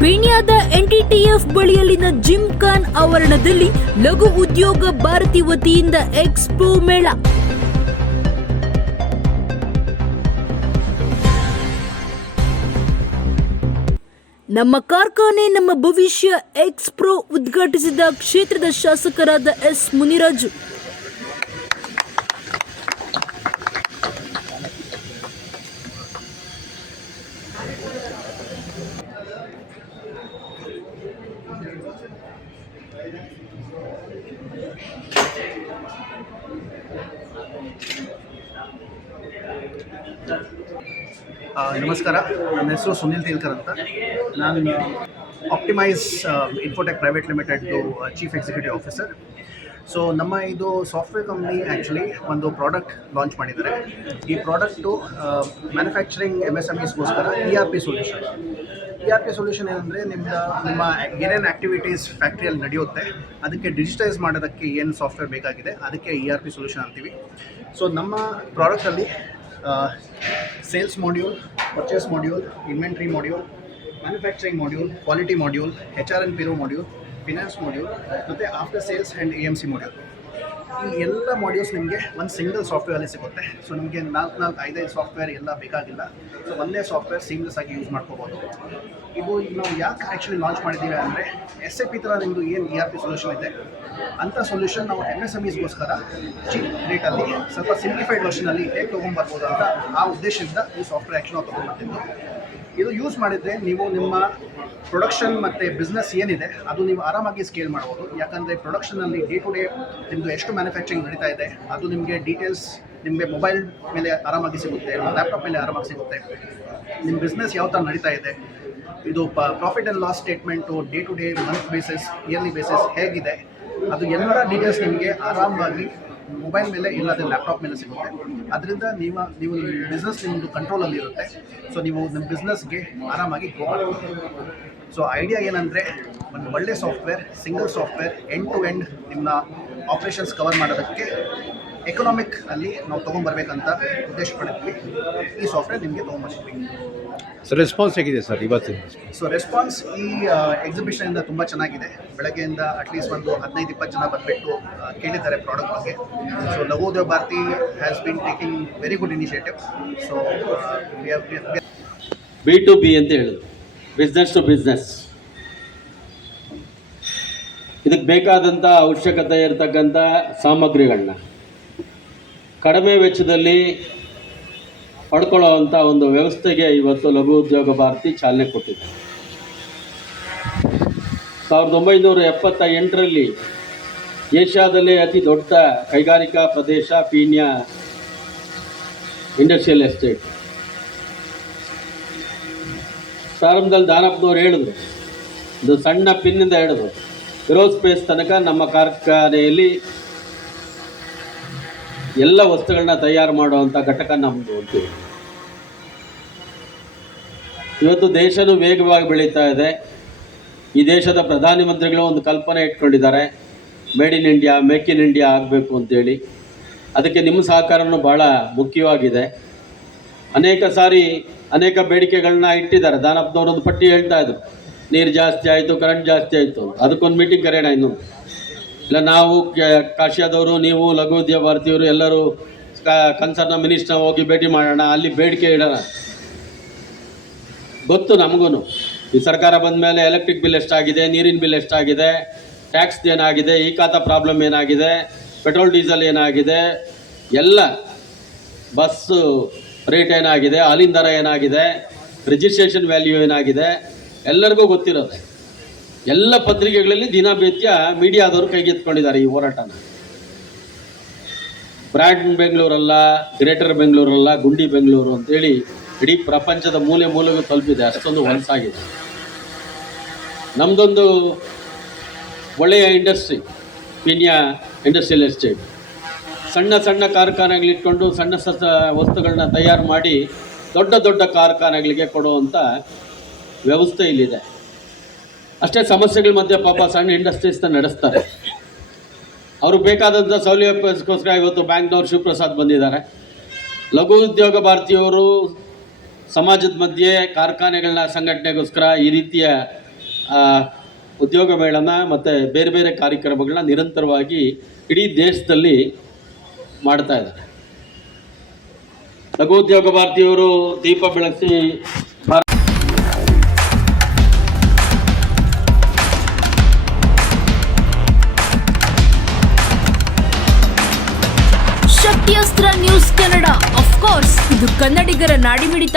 ಪೀಣ್ಯದ NTTF ಬಳಿಯಲ್ಲಿನ gym Khan ಆವರಣದಲ್ಲಿ ಲಘು ಉದ್ಯೋಗ ಭಾರತಿ ವತಿಯಿಂದ ಎಕ್ಸ್ಪೋ ಮೇಳ. ನಮ್ಮ ಕಾರ್ಖಾನೆ, ನಮ್ಮ ಭವಿಷ್ಯ ಎಕ್ಸ್ಪ್ರೋ ಉದ್ಘಾಟಿಸಿದ ಕ್ಷೇತ್ರದ ಶಾಸಕರಾದ ಎಸ್ ಮುನಿರಾಜು. ನಮಸ್ಕಾರ. ನನ್ನ ಹೆಸರು ಸುನಿಲ್ ತೇಲ್ಕರ್ ಅಂತ. ನಾನು ಆಪ್ಟಿಮೈಸ್ ಇನ್ಫೋಟೆಕ್ ಪ್ರೈವೇಟ್ ಲಿಮಿಟೆಡ್ದು ಚೀಫ್ ಎಕ್ಸಿಕ್ಯೂಟಿವ್ ಆಫೀಸರ್ ಸೊ ನಮ್ಮ ಇದು ಸಾಫ್ಟ್ವೇರ್ ಕಂಪ್ನಿ ಆ್ಯಕ್ಚುಲಿ ಒಂದು ಪ್ರಾಡಕ್ಟ್ ಲಾಂಚ್ ಮಾಡಿದ್ದಾರೆ. ಈ product manufacturing M S M ಇಸ್ಗೋಸ್ಕರ E R P solution E R P solution ಏನಂದರೆ ನಿಮ್ಮ ನಿಮ್ಮ ಏನೇನು ಆ್ಯಕ್ಟಿವಿಟೀಸ್ ಫ್ಯಾಕ್ಟ್ರಿಯಲ್ಲಿ ನಡೆಯುತ್ತೆ, ಅದಕ್ಕೆ ಡಿಜಿಟೈಸ್ ಮಾಡೋದಕ್ಕೆ ಏನು ಸಾಫ್ಟ್ವೇರ್ ಬೇಕಾಗಿದೆ, ಅದಕ್ಕೆ ಇ ಆರ್ ಪಿ ಸೊಲ್ಯೂಷನ್ ಅಂತೀವಿ. ಸೊ ನಮ್ಮ ಪ್ರಾಡಕ್ಟಲ್ಲಿ sales module purchase module inventory module manufacturing module quality module H R and payroll module finance module ಮತ್ತು after sales and A M C module ಈ ಎಲ್ಲ modules ನಿಮಗೆ ಒಂದು single ಸಾಫ್ಟ್ವೇರಲ್ಲಿ ಸಿಗುತ್ತೆ. So ನಿಮಗೆ ನಾಲ್ಕು ನಾಲ್ಕು ಐದೈದು ಸಾಫ್ಟ್ವೇರ್ ಎಲ್ಲ ಬೇಕಾಗಿಲ್ಲ. ಸೊ ಒಂದೇ ಸಾಫ್ಟ್ವೇರ್ ಸೀಮ್ಲೆಸ್ ಆಗಿ ಯೂಸ್ ಮಾಡ್ಕೋಬೋದು. ಇದು ಈಗ ನಾವು ಯಾಕೆ ಆ್ಯಕ್ಚುಲಿ ಲಾಂಚ್ ಮಾಡಿದ್ದೀವಿ ಅಂದರೆ ಎಸ್ ಎ ಪಿ ಥರ ನಿಮ್ಮದು ಏನು ಇ ಆರ್ ಪಿ ಸೊಲ್ಯೂಷನ್ ಇದೆ ಅಂಥ ಸೊಲ್ಯೂಷನ್ ನಾವು ಎಂ ಎಸ್ ಎಂ ಇಸ್ಗೋಸ್ಕರ ಚೀಪ್ ರೇಟಲ್ಲಿ ಸ್ವಲ್ಪ ಸಿಂಪ್ಲಿಫೈಡ್ ವರ್ಷನಲ್ಲಿ ಹೇಗೆ ತೊಗೊಂಡ್ಬರ್ಬೋದು ಅಂತ ಆ ಉದ್ದೇಶದಿಂದ ಈ ಸಾಫ್ಟ್ವೇರ್ ಆ್ಯಕ್ಚುಲಿ ನಾವು ತೊಗೊಂಬರ್ತಿದ್ದು ಇದು ಯೂಸ್ ಮಾಡಿದರೆ ನೀವು ನಿಮ್ಮ ಪ್ರೊಡಕ್ಷನ್ ಮತ್ತು ಬಿಸ್ನೆಸ್ ಏನಿದೆ, ಅದು ನೀವು ಆರಾಮಾಗಿ ಸ್ಕೇಲ್ ಮಾಡ್ಬೋದು. ಯಾಕಂದರೆ ಪ್ರೊಡಕ್ಷನಲ್ಲಿ ಡೇ ಟು ಡೇ ನಿಮ್ಮದು ಎಷ್ಟು ಮ್ಯಾನುಫ್ಯಾಕ್ಚರಿಂಗ್ ನಡೀತಾ ಇದೆ, ಅದು ನಿಮಗೆ ಡೀಟೇಲ್ಸ್ ನಿಮಗೆ ಮೊಬೈಲ್ ಮೇಲೆ ಆರಾಮಾಗಿ ಸಿಗುತ್ತೆ ಲ್ಯಾಪ್ಟಾಪ್ ಮೇಲೆ ಆರಾಮಾಗಿ ಸಿಗುತ್ತೆ. ನಿಮ್ಮ ಬಿಸ್ನೆಸ್ ಯಾವ ಥರ ನಡೀತಾ ಇದೆ, ಇದು profit and loss statement day to day month basis yearly basis ಹೇಗಿದೆ, ಅದು ಎಲ್ಲರ ಡೀಟೇಲ್ಸ್ ನಿಮಗೆ ಆರಾಮಾಗಿ ಮೊಬೈಲ್ ಮೇಲೆ ಇಲ್ಲದೆ ಲ್ಯಾಪ್ಟಾಪ್ ಮೇಲೆ ಸಿಗುತ್ತೆ. ಅದರಿಂದ ನೀವು ನೀವು ಬಿಸ್ನೆಸ್ ನಿಮ್ಮದು ಕಂಟ್ರೋಲಲ್ಲಿ ಇರುತ್ತೆ. ಸೊ ನೀವು ನಿಮ್ಮ ಬಿಸ್ನೆಸ್ಗೆ ಆರಾಮಾಗಿ ಗ್ರೋ ಸೊ ಐಡಿಯಾ ಏನಂದರೆ, ಒಂದು ಒಳ್ಳೆ software single software end to end ನಿಮ್ಮ ಆಪ್ರೇಷನ್ಸ್ ಕವರ್ ಮಾಡೋದಕ್ಕೆ ಎಕನಾಮಿಕ್ ಅಲ್ಲಿ ನಾವು ತೊಗೊಂಬರ್ಬೇಕಂತ ಉದ್ದೇಶ ಪಡಿದ್ವಿ ಈ ಸಾಫ್ಟ್ವೇರ್ ನಿಮಗೆ ತೊಗೊಂಬರ್ತೀವಿ ಸರ್ ರೆಸ್ಪಾನ್ಸ್ ಹೇಗಿದೆ ಸರ್ ಇವತ್ತಿನ ಸೊ ರೆಸ್ಪಾನ್ಸ್ ಈ ಎಕ್ಸಿಬಿಷನಿಂದ ತುಂಬ ಚೆನ್ನಾಗಿದೆ. ಬೆಳಗ್ಗೆಯಿಂದ ಅಟ್ಲೀಸ್ಟ್ ಒಂದು ಹದಿನೈದು ಇಪ್ಪತ್ತು ಜನ ಬಂದುಬಿಟ್ಟು ಕೇಳಿದ್ದಾರೆ ಪ್ರಾಡಕ್ಟ್ ಬಗ್ಗೆ. So Navodaya Bharati has been taking very good initiative so B to B ಅಂತ ಹೇಳಿದ್ರು. ಬಿಸ್ನೆಸ್ ಟು ಬಿಸ್ನೆಸ್ ಇದಕ್ಕೆ ಬೇಕಾದಂಥ ಅವಶ್ಯಕತೆ ಇರತಕ್ಕಂಥ ಸಾಮಗ್ರಿಗಳನ್ನ ಕಡಿಮೆ ವೆಚ್ಚದಲ್ಲಿ ಪಡ್ಕೊಳ್ಳೋವಂಥ ಒಂದು ವ್ಯವಸ್ಥೆಗೆ ಇವತ್ತು ಲಘು ಉದ್ಯೋಗ ಭಾರತಿ ಚಾಲನೆ ಕೊಟ್ಟಿದೆ. ಸಾವಿರದ ಒಂಬೈನೂರ ಎಪ್ಪತ್ತ ಎಂಟರಲ್ಲಿ ಏಷ್ಯಾದಲ್ಲೇ ಅತಿ ದೊಡ್ಡ ಕೈಗಾರಿಕಾ ಪ್ರದೇಶ ಪೀಣ್ಯ ಇಂಡಸ್ಟ್ರಿಯಲ್ ಎಸ್ಟೇಟ್ ಪ್ರಾರಂಭದಲ್ಲಿ ದಾನಪ್ಪನವ್ರು ಹೇಳಿದ್ರು. ಇದು ಸಣ್ಣ ಪಿನ್ನಿಂದ ಹೇಳಿದ್ರು ಏರೋಸ್ಪೇಸ್ ತನಕ ನಮ್ಮ ಕಾರ್ಖಾನೆಯಲ್ಲಿ ಎಲ್ಲ ವಸ್ತುಗಳನ್ನ ತಯಾರು ಮಾಡುವಂಥ ಘಟಕ ನಮ್ಮದು ಅಂತ ಹೇಳಿ. ಇವತ್ತು ದೇಶನೂ ವೇಗವಾಗಿ ಬೆಳೀತಾ ಇದೆ. ಈ ದೇಶದ ಪ್ರಧಾನಮಂತ್ರಿಗಳು ಒಂದು ಕಲ್ಪನೆ ಇಟ್ಕೊಂಡಿದ್ದಾರೆ. Made in India make in India ಆಗಬೇಕು ಅಂತೇಳಿ ಅದಕ್ಕೆ ನಿಮ್ಮ ಸಹಕಾರನೂ ಭಾಳ ಮುಖ್ಯವಾಗಿದೆ. ಅನೇಕ ಸಾರಿ ಅನೇಕ ಬೇಡಿಕೆಗಳನ್ನ ಇಟ್ಟಿದ್ದಾರೆ. ದಾನಪ್ಪನವರು ಒಂದು ಪಟ್ಟಿ ಹೇಳ್ತಾ ಇದ್ರು. ನೀರು ಜಾಸ್ತಿ ಆಯಿತು ಕರೆಂಟ್ ಜಾಸ್ತಿ ಆಯಿತು ಅದಕ್ಕೊಂದು ಮೀಟಿಂಗ್ ಕರೆಯೋಣ ಇನ್ನೊಂದು ಇಲ್ಲ, ನಾವು ಕಾಶಿಯಾದವರು, ನೀವು ಲಘು ಉದ್ಯೋಗ ಭಾರತೀಯರು, ಎಲ್ಲರೂ ಕನ್ಸರ್ನ ಮಿನಿಸ್ಟರ್ ಹೋಗಿ ಭೇಟಿ ಮಾಡೋಣ, ಅಲ್ಲಿ ಬೇಡಿಕೆ ಇಡೋಣ. ಗೊತ್ತು ನಮಗೂ ಈ ಸರ್ಕಾರ ಬಂದ ಮೇಲೆ ಎಲೆಕ್ಟ್ರಿಕ್ ಬಿಲ್ ಎಷ್ಟಾಗಿದೆ, ನೀರಿನ ಬಿಲ್ ಎಷ್ಟಾಗಿದೆ ಟ್ಯಾಕ್ಸ್ ಏನಾಗಿದೆ, ಈ ಖಾತ ಪ್ರಾಬ್ಲಮ್ ಏನಾಗಿದೆ ಪೆಟ್ರೋಲ್ ಡೀಸೆಲ್ ಏನಾಗಿದೆ, ಎಲ್ಲ ಬಸ್ಸು ರೇಟ್ ಏನಾಗಿದೆ ಹಾಲಿನ ದರ ಏನಾಗಿದೆ ರಿಜಿಸ್ಟ್ರೇಷನ್ ವ್ಯಾಲ್ಯೂ ಏನಾಗಿದೆ, ಎಲ್ಲರಿಗೂ ಗೊತ್ತಿರೋದೆ. ಎಲ್ಲ ಪತ್ರಿಕೆಗಳಲ್ಲಿ ದಿನಭೇತ್ಯ ಮೀಡಿಯಾದವರು ಕೈಗೆತ್ಕೊಂಡಿದ್ದಾರೆ ಈ ಹೋರಾಟನ. ಬ್ರಾಡ್ ಬೆಂಗಳೂರಲ್ಲ, ಗ್ರೇಟರ್ ಬೆಂಗಳೂರಲ್ಲ, ಗುಂಡಿ ಬೆಂಗಳೂರು ಅಂತೇಳಿ ಇಡೀ ಪ್ರಪಂಚದ ಮೂಲೆ ಮೂಲೆಗೂ ತಲುಪಿದೆ. ಅಷ್ಟೊಂದು ಹೊಲಸಾಗಿದೆ ನಮ್ಮದೊಂದು ಒಳ್ಳೆಯ ಇಂಡಸ್ಟ್ರಿ ಪೀನ್ಯ ಇಂಡಸ್ಟ್ರಿಯಲ್ ಎಸ್ಟೇಟ್. ಸಣ್ಣ ಸಣ್ಣ ಕಾರ್ಖಾನೆಗಳಿಟ್ಕೊಂಡು ಸಣ್ಣ ಸಣ್ಣ ವಸ್ತುಗಳನ್ನ ತಯಾರು ಮಾಡಿ ದೊಡ್ಡ ದೊಡ್ಡ ಕಾರ್ಖಾನೆಗಳಿಗೆ ಕೊಡುವಂಥ ವ್ಯವಸ್ಥೆ ಇಲ್ಲಿದೆ. ಅಷ್ಟೇ ಸಮಸ್ಯೆಗಳ ಮಧ್ಯೆ ಪಾಪ ಸಣ್ಣ ಇಂಡಸ್ಟ್ರೀಸ್ನ ನಡೆಸ್ತಾರೆ. ಅವರು ಬೇಕಾದಂಥ ಸೌಲಭ್ಯಕ್ಕೋಸ್ಕರ ಇವತ್ತು ಬ್ಯಾಂಕ್ನವರು ಶಿವಪ್ರಸಾದ್ ಬಂದಿದ್ದಾರೆ. ಲಘು ಉದ್ಯೋಗ ಭಾರತೀಯವರು ಸಮಾಜದ ಮಧ್ಯೆ ಕಾರ್ಖಾನೆಗಳನ್ನ ಸಂಘಟನೆಗೋಸ್ಕರ ಈ ರೀತಿಯ ಉದ್ಯೋಗ ಮೇಳನ ಮತ್ತು ಬೇರೆ ಬೇರೆ ಕಾರ್ಯಕ್ರಮಗಳನ್ನ ನಿರಂತರವಾಗಿ ಇಡೀ ದೇಶದಲ್ಲಿ ಮಾಡ್ತಾ ಇದ್ದಾರೆ. ಲಘು ಉದ್ಯೋಗ ಭಾರತಿಯವರು ದೀಪ ಬೆಳಗಿಸಿ ಶಕ್ತಿಯಸ್ತ್ರ ನ್ಯೂಸ್ ಕನ್ನಡ ಅಫ್ಕೋರ್ಸ್ ಇದು ಕನ್ನಡಿಗರ ನಾಡಿಮಿಡಿತ.